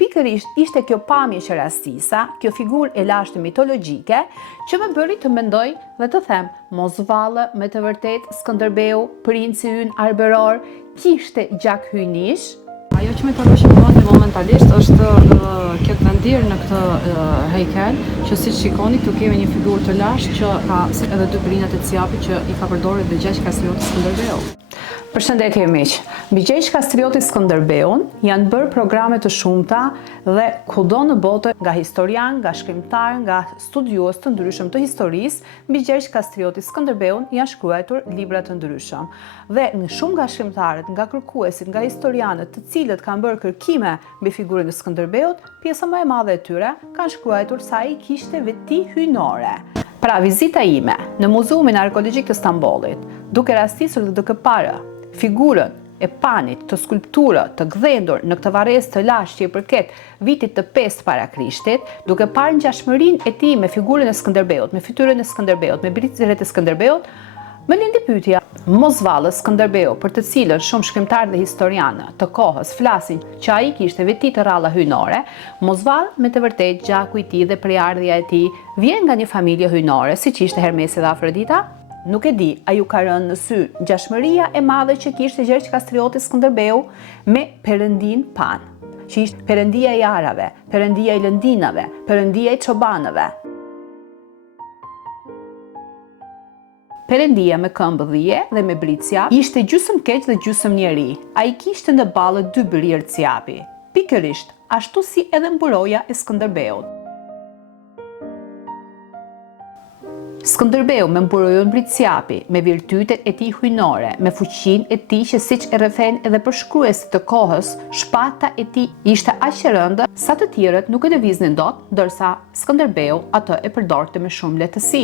Pikërisht ishte kjo pamje që rastisa, kjo figurë e lashtë mitologjike, që më bëri të mendoj dhe të them, mos vallë, me të vërtet Skënderbeu, princi ynë arbëror, kishte gjak hyjnish. Ajo që më përshëndetje momentalisht është këtë vendir në këtë hejkel, që siç shikoni këtu kemi një figurë të lashtë që ka edhe dy brinat e ciapit që i ka përdorur dhe Gjergj Kastrioti Skënderbeu. Përshëndetje miq. Mbi Gjergj Kastrioti Skënderbeun janë bërë programe të shumta dhe kudo në botë nga historian, nga shkrimtar, nga studiues të ndryshëm të historisë, mbi Gjergj Kastrioti Skënderbeun janë shkruar libra të ndryshëm. Dhe në shumë nga shkrimtarët, nga kërkuesit, nga historianët, të cilët kanë bërë kërkime mbi figurën e Skënderbeut, pjesa më e madhe e tyre kanë shkruar se ai kishte veti hyjnore. Pra vizita ime në Muzeumin Arkeologjik të Stambollit, duke rastisur dhe duke parë figurën e panit të skulpturë të gdhendur në këtë varrezë të lashtë që i përket vitit të 5 para Krishtit, duke parë ngjashmërinë e tij me figurën e Skënderbeut, me fytyrën e Skënderbeut, me britëret e Skënderbeut, më lindi pyetja, mos vallë Skënderbeu, për të cilën shumë shkrimtarë dhe historianë të kohës flasin që ai kishte veti të rralla hyjnore, mos vallë me të vërtetë gjaku i tij dhe prejardhja e tij vjen nga një familje hyjnore, siç ishte Hermesi dhe Afrodita? Nuk e di, a ju ka rënë në sy ngjashmëria e madhe që kishte Gjergj Kastrioti Skënderbeu me perëndin Pan, që ishte perëndia i arave, perëndia i lëndinave, perëndia i çobanëve. Perëndia me këmbë dhije dhe me bricja ishte gjysmë keq dhe gjysmë njeri. Ai kishte në ballë dy birir ciapi. Pikërisht, ashtu si edhe mburoja e Skënderbeut. Skënderbeu me mburojën britësjapi, me virtytet e tij hyjnore, me fuqinë e tij që siç e rrethejnë edhe përshkruesit të kohës, shpata e tij ishte aq e rëndë sa të tjerët nuk e lëviznin dot, ndërsa Skënderbeu atë e përdorte me shumë lehtësi.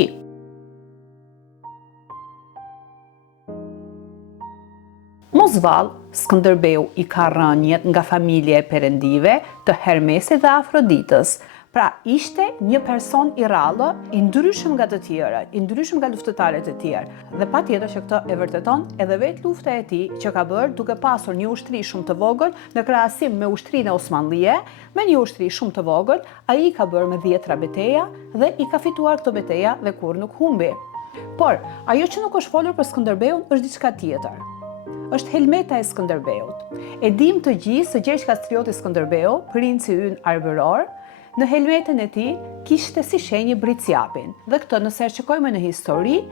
Mos vallë, Skënderbeu i ka rënjet nga familja e perëndive të Hermesit dhe Afroditës. Pra, ishte një person i rrallë, i ndryshëm nga të tjerët, i ndryshëm nga luftëtarët e tjerë. Dhe patjetër që këtë e vërteton edhe vetë lufta e tij që ka bërë duke pasur një ushtri shumë të vogël në krahasim me ushtrinë osmanllie, me një ushtri shumë të vogël, ai ka bërë me 10 beteja dhe i ka fituar këto beteja dhe kur nuk humbi. Por, ajo që nuk është folur për Skënderbeun është diçka tjetër. Është helmeta e Skënderbeut. E dim të gjithë se Gjergj Kastrioti Skënderbeu, princi ynë arbëror, në helmetën e tij kishte si shenjë britësjapin. Dhe këtë nëse e shikojmë në histori,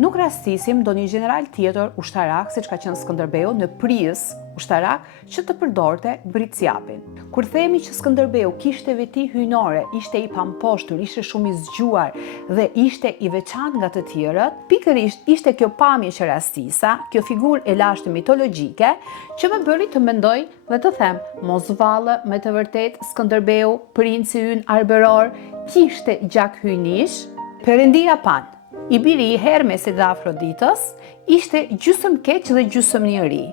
nuk rastisim ndonjë gjeneral tjetër ushtarak, siç ka qenë Skënderbeu në Prijës ushtarak, që të përdorte britësjapin. Kur themi që Skënderbeu kishte veti hyjnore, ishte i pamposhtur, ishte shumë i zgjuar dhe ishte i veçantë nga të tjerët, pikërisht ishte kjo pamje që rastisa, kjo figurë e lashtë mitologjike, që më bëri të mendoj dhe të them, mos vallë, me të vërtet Skënderbeu, princi ynë arbëror, kishte gjak hyjnish. Perëndia Pan, i biri i Hermesit dhe Afroditës, ishte gjysmë keq dhe gjysmë njeri.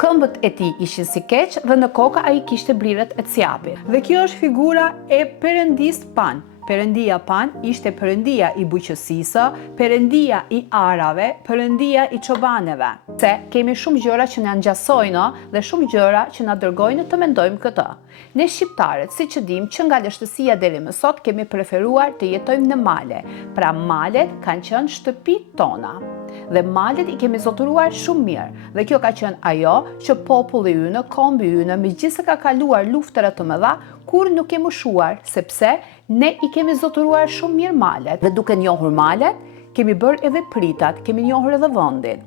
Këmbët e tij ishin si keq dhe në kokë ai kishte briret e ciapit. Dhe kjo është figura e perëndis Pan. Perëndia Pan ishte perëndia i buqësisë, perëndia i arave, perëndia i çobanëve. Se kemi shumë gjëra që na ngjasojnë dhe shumë gjëra që na dërgojnë të mendojmë këtë. Ne shqiptarët, siç e dimë që nga lështësia deri më sot kemi preferuar të jetojmë në male. Pra malet kanë qenë shtëpitë tona. Dhe malet i kemi zotëruar shumë mirë. Dhe kjo ka qenë ajo që populli ynë, kombi ynë, megjithëse ka kaluar luftëra të mëdha, kur nuk e mëshuar, sepse ne i kemi zotëruar shumë mirë malet. Dhe duke njohur malet, kemi bërë edhe pritat, kemi njohur edhe vendin.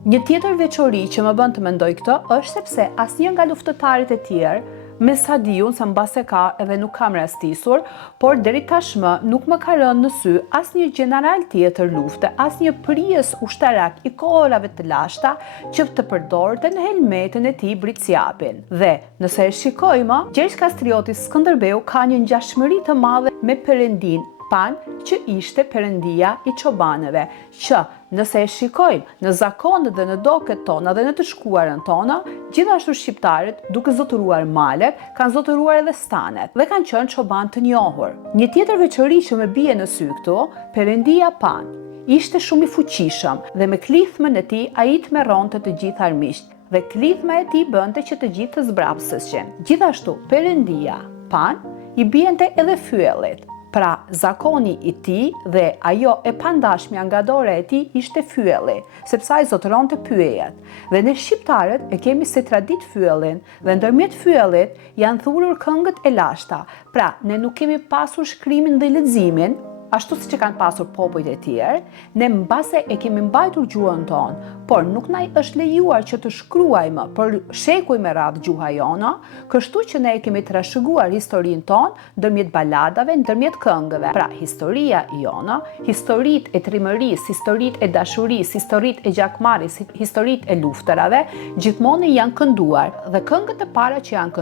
Një tjetër veçori që më bën të mendoj këtë është sepse asnjë nga luftëtarët e tjerë, me sa diun, sa mbase ka edhe nuk kam rastisur, por deri tashmë nuk më ka rënë në sy asnjë gjeneral tjetër lufte, asnjë prijes ushtarak i kohërave të lashta që të përdorte në helmetën e tij britësjapin. Dhe nëse e shikojmë, Gjergj Kastrioti Skënderbeu ka një ngjashmëri të madhe me perëndin Pan, që ishte perëndia i çobanëve, që nëse e shikojmë në zakonet dhe në doket tona dhe në të shkuarën tona, gjithashtu shqiptarët, duke zotëruar malet, kanë zotëruar edhe stanet dhe kanë qenë çoban të njohur. Një tjetër veçori që më bie në sy këtu, perëndia Pan ishte shumë i fuqishëm dhe me klithmën e tij ai të merronte të gjithë armiqt. dhe klithma e tij bënte që të gjithë të zbrapseshin. Gjithashtu, Perëndia Pan i bijente edhe fyellit. Pra, zakoni i tij dhe ajo e pandashmja nga dora e tij ishte fyelli, sepse ai zotëronte pyjet. Dhe ne shqiptarët e kemi si tradit fyellin dhe ndërmjet fyellit janë thurur këngët e lashta. Pra, ne nuk kemi pasur shkrimin dhe leximin, ashtu siç e kanë pasur popujt e tjerë, ne mbase e kemi mbajtur gjuhën tonë, por nuk na është lejuar që të shkruajmë për shekuj me radhë gjuha jona, kështu që ne e kemi trashëguar historinë tonë ndërmjet baladave, ndërmjet këngëve. Pra, historia jona, historitë e trimërisë, historitë e dashurisë, historitë e gjakmarrjes, historitë e luftërave, gjithmonë janë kënduar dhe këngët e para që janë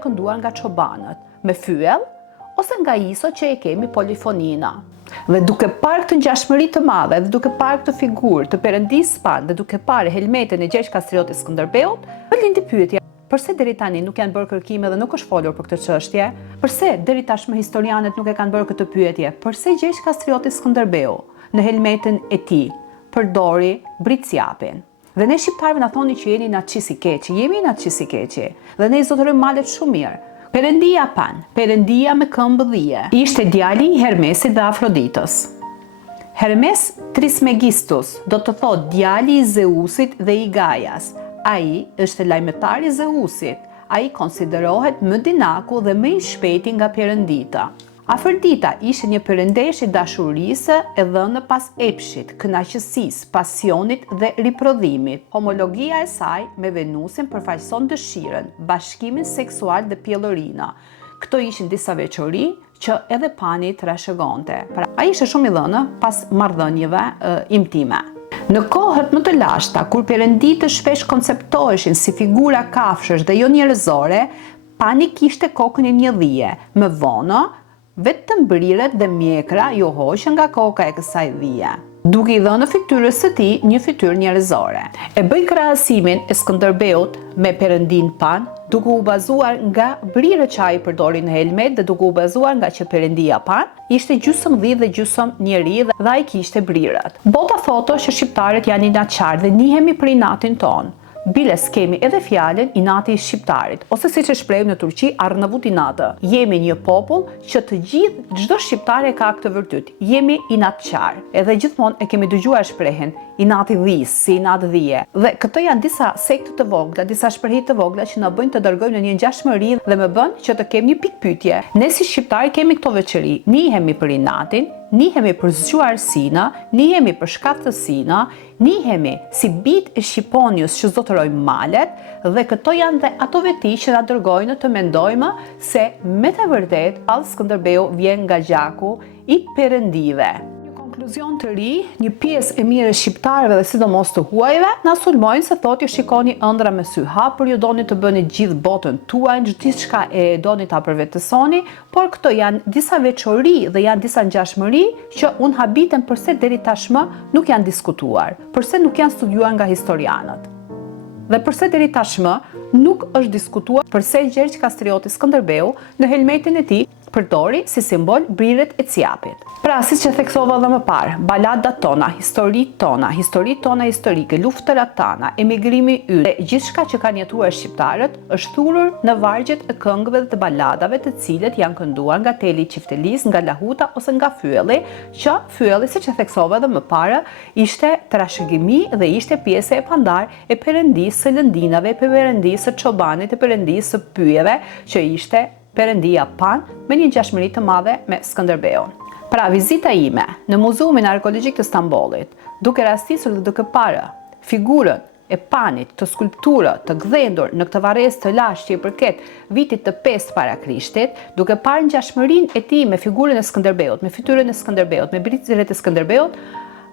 kënduar nga çobanët, me fyell ose nga iso që e kemi polifonina. Dhe duke parë këtë ngjashmëri të madhe, dhe duke parë këtë figurë të Perëndisë Pan, dhe duke parë helmetin e Gjergj Kastriotit Skënderbeut, më lindi pyetja, përse deri tani nuk janë bërë kërkime dhe nuk është folur për këtë çështje? Përse deri tashmë historianët nuk e kanë bërë këtë pyetje? Përse Gjergj Kastrioti Skënderbeu në helmetin e tij përdori britsjapin? Dhe ne shqiptarëve na thoni që jeni naçis i keq, jemi naçis i keq. Dhe ne i zotërojmë malet shumë mirë. Perëndia Pan, Perëndia me këmbë dhije, ishte djali i Hermesit dhe Afroditës. Hermes Trismegistus do të thotë djali i Zeusit dhe i Gaias. Ai është lajmëtari i Zeusit. Ai konsiderohet më dinaku dhe më i shpejti nga perëndita. Afrodita ishte një perëndesh i dashurisë e dhënë pas epshit, kënaqësisë, pasionit dhe riprodhimit. Homologia e saj me Venusin përfaqëson dëshirën, bashkimin seksual dhe pjellërinë. Këto ishin disa veçori që edhe Pani trashëgonte. Pra, ai ishte shumë i dhënë pas marrëdhënieve intime. Në kohët më të lashta, kur perënditët shpesh konceptoheshin si figura kafshësh dhe jo njerëzore, Pani kishte kokën e një dhije, më vonë vetëm briret dhe mjekra ju hoqën nga koka e kësaj dhije, duke i dhënë fytyrës së tij një fytyrë njerëzore. E bëj krahasimin e Skënderbeut me Perëndin Pan, duke u bazuar nga brirët që ai përdori në helmet dhe duke u bazuar nga që Perëndia Pan ishte gjysmë dhi dhe gjysmë njeri dhe ai kishte brirët. Bota thotë që shqiptarët janë inatçar dhe njihemi për inatin ton. Biles kemi edhe fjalën inati i shqiptarit, ose siç e shprehim në Turqi, Arnavut inatë. Jemi një popull që të gjithë, çdo shqiptar e ka këtë vërtet. Jemi inatçar. Edhe gjithmonë e kemi dëgjuar shprehjen inati dhis, si inat dhije. Dhe këto janë disa sekte të vogla, disa shprehje të vogla që na bëjnë të dërgojmë në një ngjashmëri dhe më bën që të kemi një pikë pyetje. Ne si shqiptar kemi këto veçori, njihemi për inatin, njihemi për zgjuarsinë, njihemi për shkattësinë, njihemi si bit e Shqiponius që zotërojmë malet dhe këto janë dhe ato veti që na dërgojnë të mendojmë se me të vërtet All Skënderbeu vjen nga gjaku i perëndive. Konkluzion të ri, një pjesë e mirë e shqiptarëve dhe sidomos të huajve na sulmojnë se thotë ju shikoni ëndra me sy hapur, ju doni të bëni gjithë botën tuaj, gjithçka e doni ta përvetësoni, por këto janë disa veçori dhe janë disa ngjashmëri që unë habitem përse deri tashmë nuk janë diskutuar, përse nuk janë studiuar nga historianët. Dhe përse deri tashmë nuk është diskutuar përse Gjergj Kastrioti Skënderbeu në helmetin e tij përdori si simbol brirët e ciapit. Pra, siç e theksova edhe më parë, baladat tona, historitë tona historike, luftërat tona, emigrimi ynë, dhe gjithçka që kanë jetuar shqiptarët është thurur në vargjet e këngëve dhe të baladave të cilët janë kënduar nga Teli i Çiftelis, nga Lahuta ose nga Fyelli, që Fyelli, siç e theksova edhe më parë, ishte trashëgimi dhe ishte pjesë e pandar e perëndisë së lëndinave, e perëndisë së çobanit, e perëndisë së pyjeve, që ishte Perëndia Pan me një ngjashmëri të madhe me Skënderbeun. Pra, vizita ime në Muzeumin Arkeologjik të Stambollit, duke rastisur dhe duke parë figurën e Panit të skulpturë të gdhendur në këtë varrezë të lashtë që i përket vitit të 5 para Krishtit, duke parë ngjashmërinë e tij me figurën e Skënderbeut, me fytyrën e Skënderbeut, me britëret e Skënderbeut,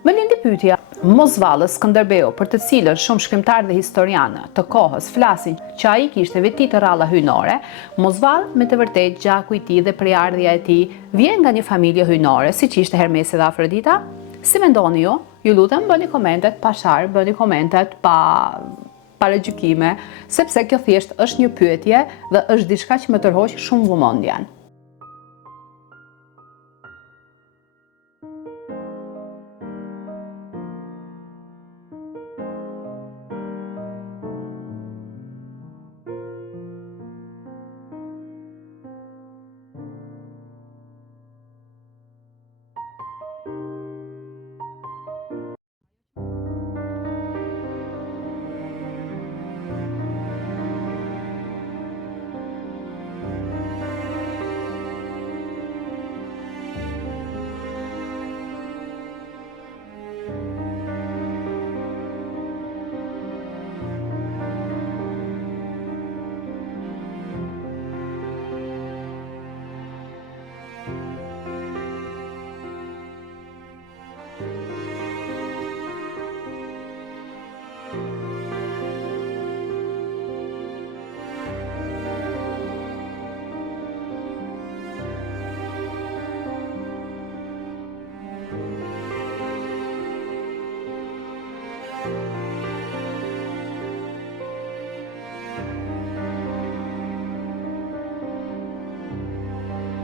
më lindi pyetja, mos vallës Skënderbeu, për të cilën shumë shkrimtarë dhe historianë të kohës flasin që ai kishte veti të rralla hyjnore, mos vallë me të vërtetë gjaku i tij dhe prejardhja e tij vjen nga një familje hyjnore, siç ishte Hermesi dhe Afrodita? Si mendoni ju? Ju lutem bëni komentet pa sharë, bëni komentet pa gjykime, sepse kjo thjesht është një pyetje dhe është diçka që më tërhoq shumë vëmendjen.